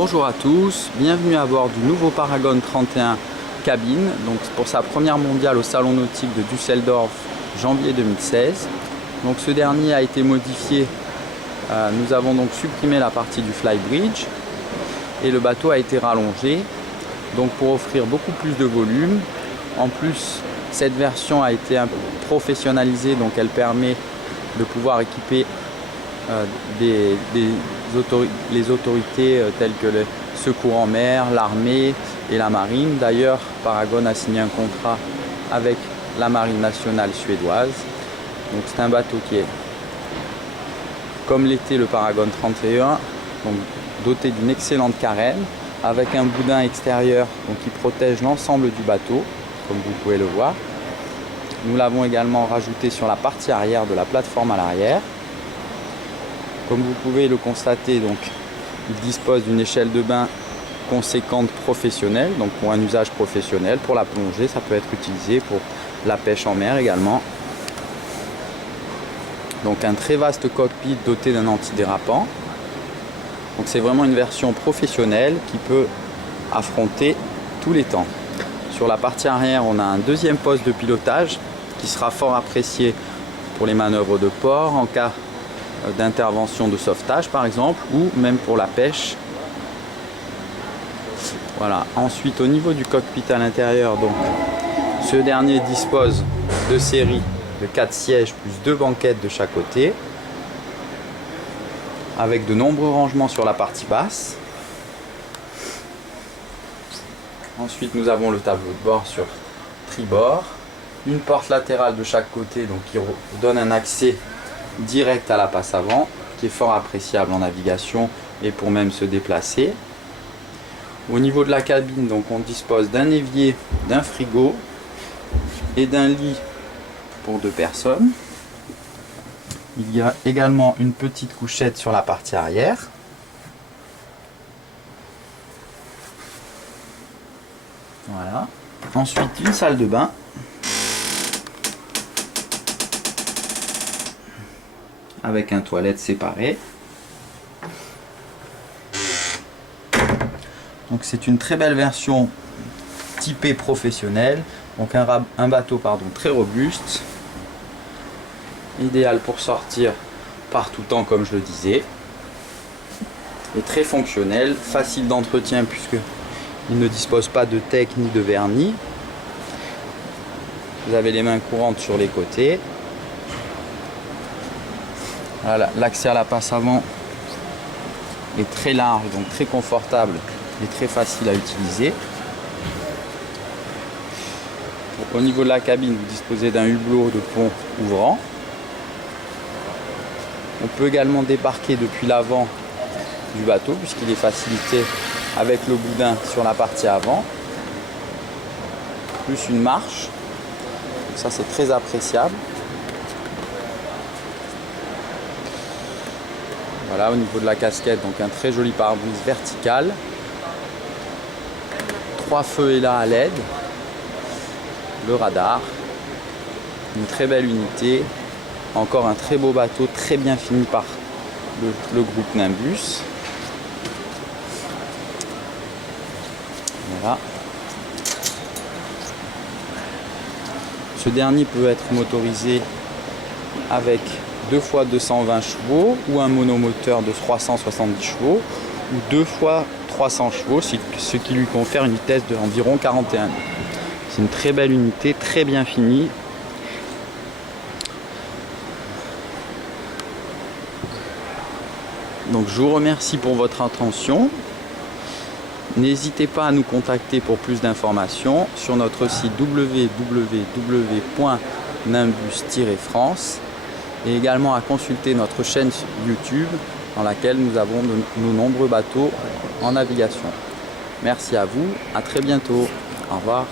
Bonjour à tous, bienvenue à bord du nouveau Paragon 31 cabine, donc pour sa première mondiale au salon nautique de Düsseldorf janvier 2016. Donc ce dernier a été modifié, nous avons donc supprimé la partie du flybridge et le bateau a été rallongé donc pour offrir beaucoup plus de volume. En plus, cette version a été un peu professionnalisée, donc elle permet de pouvoir équiper les autorités telles que le secours en mer, l'armée et la marine. D'ailleurs, Paragon a signé un contrat avec la marine nationale suédoise. Donc c'est un bateau qui est, comme l'était le Paragon 31, donc doté d'une excellente carène, avec un boudin extérieur donc, qui protège l'ensemble du bateau, comme vous pouvez le voir. Nous l'avons également rajouté sur la partie arrière de la plateforme à l'arrière. Comme vous pouvez le constater, donc, il dispose d'une échelle de bain conséquente professionnelle, donc pour un usage professionnel, pour la plongée, ça peut être utilisé pour la pêche en mer également. Donc un très vaste cockpit doté d'un antidérapant. Donc c'est vraiment une version professionnelle qui peut affronter tous les temps. Sur la partie arrière, on a un deuxième poste de pilotage qui sera fort apprécié pour les manœuvres de port en cas d'intervention de sauvetage par exemple, ou même pour la pêche. Voilà. Ensuite, au niveau du cockpit à l'intérieur, donc ce dernier dispose de série de 4 sièges plus 2 banquettes de chaque côté, avec de nombreux rangements sur la partie basse. Ensuite, nous avons le tableau de bord sur tribord, une porte latérale de chaque côté, donc qui donne un accès direct à la passe avant, qui est fort appréciable en navigation et pour même se déplacer. Au niveau de la cabine, donc on dispose d'un évier, d'un frigo et d'un lit pour 2 personnes. Il y a également une petite couchette sur la partie arrière. Voilà. Ensuite, une salle de bain. Avec un toilette séparé. Donc c'est une très belle version typée professionnelle. Donc un bateau très robuste. Idéal pour sortir par tout temps comme je le disais. Et très fonctionnel, facile d'entretien puisque il ne dispose pas de tech ni de vernis. Vous avez les mains courantes sur les côtés. Voilà, l'accès à la passe avant est très large, donc très confortable et très facile à utiliser. Au niveau de la cabine, vous disposez d'un hublot de pont ouvrant. On peut également débarquer depuis l'avant du bateau puisqu'il est facilité avec le boudin sur la partie avant, plus une marche. Donc ça c'est très appréciable. Voilà, au niveau de la casquette, donc un très joli pare-brise vertical. 3 feux et là à LED. Le radar. Une très belle unité. Encore un très beau bateau, très bien fini par le groupe Nimbus. Voilà. Ce dernier peut être motorisé avec 2 fois 220 chevaux ou un monomoteur de 370 chevaux ou 2 fois 300 chevaux, ce qui lui confère une vitesse d'environ 41 nœuds. C'est une très belle unité, très bien finie. Donc je vous remercie pour votre attention. N'hésitez pas à nous contacter pour plus d'informations sur notre site www.nimbus-france et également à consulter notre chaîne YouTube dans laquelle nous avons nos nombreux bateaux en navigation. Merci à vous, à très bientôt. Au revoir.